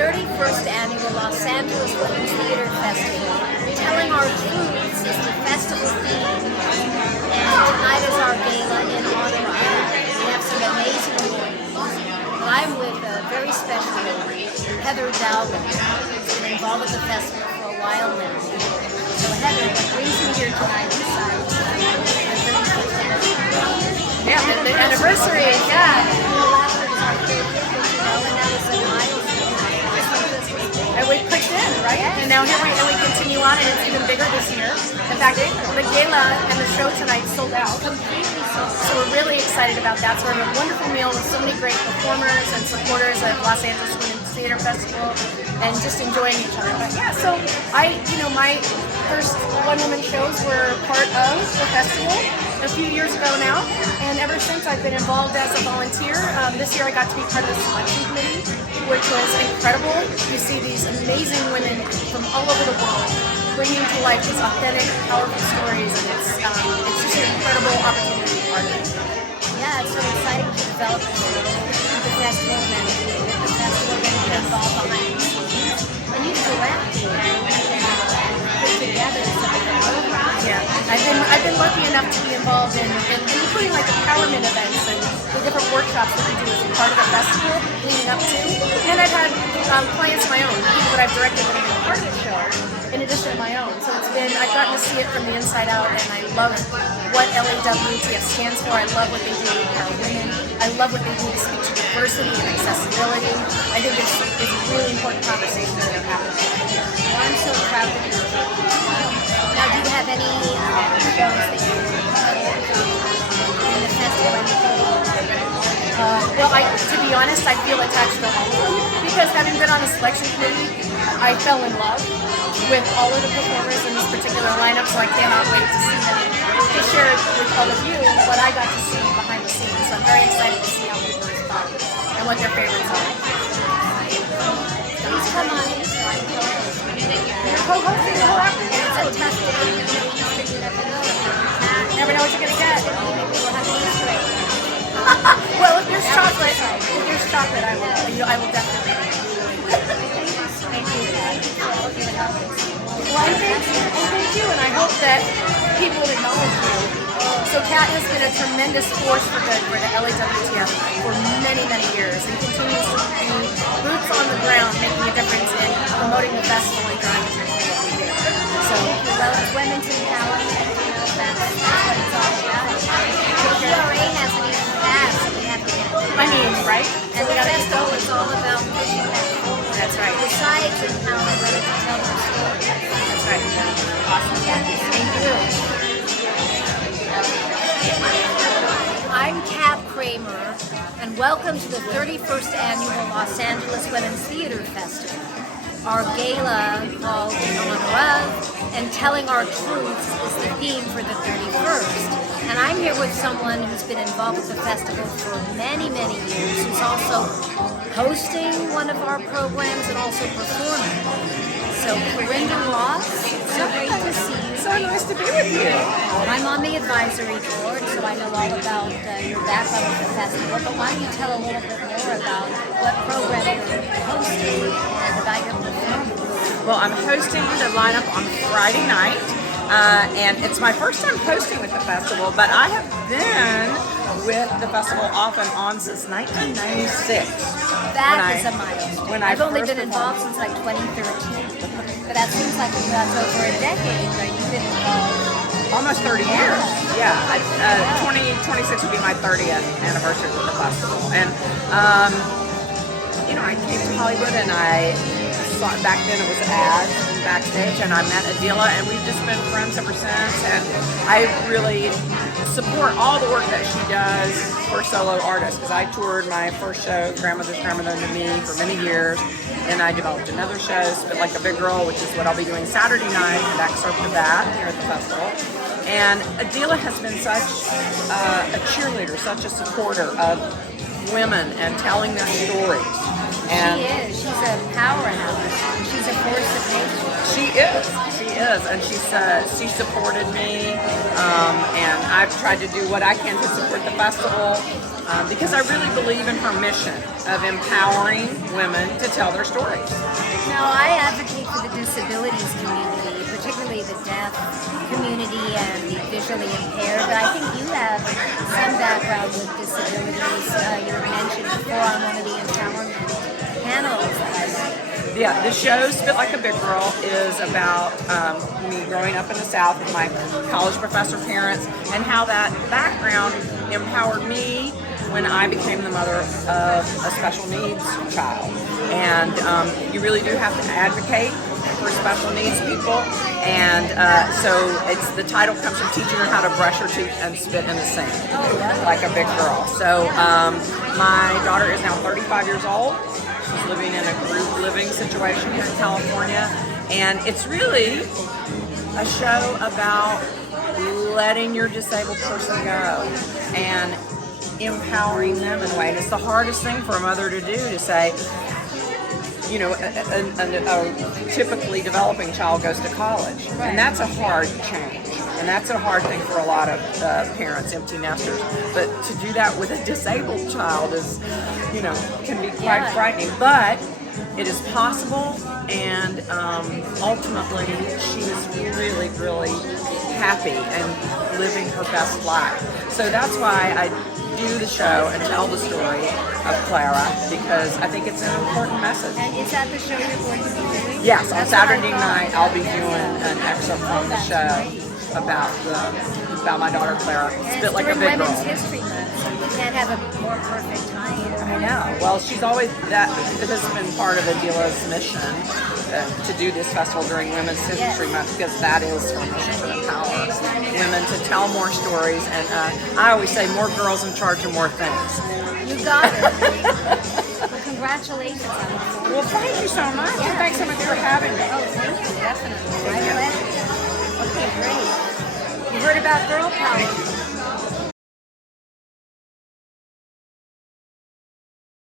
31st Annual Los Angeles Women's Theater Festival. Telling Our Truths is the festival theme, and tonight is our gala in honor of that. We have some amazing awards. I'm with a very special lady, Heather Dowling, who's been involved with the festival for a while now. So Heather, what brings you here tonight besides the 31st anniversary? Yeah, the anniversary, yeah. And we clicked in, right? Yes. And now here we continue on, and it's even bigger this year. In fact, the gala and the show tonight sold out. Completely sold out. So we're really excited about that. So we're having a wonderful meal with so many great performers and supporters of Los Angeles Women's Theater Festival, and just enjoying each other. But yeah, so my first one-woman shows were part of the festival a few years ago now, and ever since I've been involved as a volunteer. This year I got to be part of the selection committee, which was incredible. You see these amazing women from all over the world bringing to life these authentic, powerful stories, and it's just an incredible opportunity to be part of it. Yeah, it's so exciting to develop the festival and the festival and get involved behind the scenes. And you collect put together some of the programs. Yeah, I've been lucky enough to be involved in including like empowerment events and the different workshops that we do as a part of the festival leading up to. And I've had clients of my own, people that I've directed that have been part of the show, in addition to my own. So I've gotten to see it from the inside out, and I love what LAWTF stands for. I love what they do to empower women. I love what they do to speak to diversity and accessibility. I think it's a really important conversation that are happening. Well, I'm so proud to be here. Now, do you have any shows that you in the festival? Well, to be honest, I feel attached to all of them because having been on the selection committee, I fell in love with all of the performers in this particular lineup, so I cannot wait to see them, to share with all of you what I got to see behind the scenes. So I'm very excited to see how they respond and what their favorites are. Please come on in. You're co-hosting the whole afternoon. It's a tough day. You never know. Never know what you're going to get. Maybe we'll have an Easter egg. Well, if there's chocolate, I will definitely. Thank you. Well, thank you, and I hope that people acknowledge you. So Kat has been a tremendous force for good for the LAWTF for many, many years, and continues to be boots on the ground, making a difference in promoting the festival and drawing attention to what we do. So, well, it's women's empowerment. That's what it's all about. The QRA hasn't even passed, so we have to get it. I mean, right? And the festival is all about pushing that forward. That's right. Besides empowering women to tell their stories. That's right. Awesome. Thank you. I'm Kat Kramer, and welcome to the 31st Annual Los Angeles Women's Theater Festival. Our gala, called In Honor of and Telling Our Truths, is the theme for the 31st. And I'm here with someone who's been involved with the festival for many, many years, who's also hosting one of our programs and also performing. So, Clarinda Ross, so great to see you. So nice to be with you. I'm on the advisory board, so I know all about your background with the festival. But why don't you tell a little bit more about what program you're hosting and about your performance? Well, I'm hosting the lineup on Friday night, and it's my first time hosting with the festival, but I have been with the festival off and on since 1996. That is a milestone. I've only been involved since like 2013. But that seems like that's over a decade that you've been involved. Almost 30 years. Yeah, 2026 will be my 30th anniversary with the festival. And, I came to Hollywood and I saw, back then it was ads backstage, and I met Adela, and we've just been friends ever since. And I really support all the work that she does for solo artists, because I toured my first show, Grandmother's Grandmother to Me, for many years. Then I developed another show, Spit Like a Big Girl, which is what I'll be doing Saturday night, an excerpt of that here at the festival. And Adela has been such a cheerleader, such a supporter of women and telling their stories. And she is. She's a powerhouse. She's a force of nature. She is, and she supported me, and I've tried to do what I can to support the festival. because I really believe in her mission of empowering women to tell their stories. Now, I advocate for the disabilities community, particularly the deaf community and the visually impaired, but I think you have some background with disabilities. You were mentioned before on one of the empowerment panels that I went. Yeah, the show Spit Like a Big Girl is about me growing up in the South with my college professor parents and how that background empowered me when I became the mother of a special needs child. And you really do have to advocate for special needs people. And so the title comes from teaching her how to brush her teeth and spit in the sink like a big girl. So my daughter is now 35 years old. She's living in a group living situation here in California. And it's really a show about letting your disabled person go and empowering them in a way. And it's the hardest thing for a mother to do, to say, you know, a typically developing child goes to college. And that's a hard change. And that's a hard thing for a lot of parents, empty nesters. But to do that with a disabled child is, you know, can be quite frightening. But it is possible, and ultimately she is really, really happy and living her best life. So that's why I do the show and tell the story of Clara, because I think it's an important message. And is that the show you're going to be doing? Yes, on That's Saturday what I night thought. I'll be doing an excerpt from the show about my daughter Clara. Spit Like a Big Girl. Women's History Month, so you can't have a more perfect time. I know. Well, she's always that. This has been part of Adila's mission to do this festival during Women's History Month, because that is her mission, to empower women to tell more stories. And I always say, more girls in charge of more things. You got it. Well, congratulations on it. Well, thank you so much. And thanks so much for having me. Oh, thank you, definitely. My pleasure. Okay, great. You heard about girl power.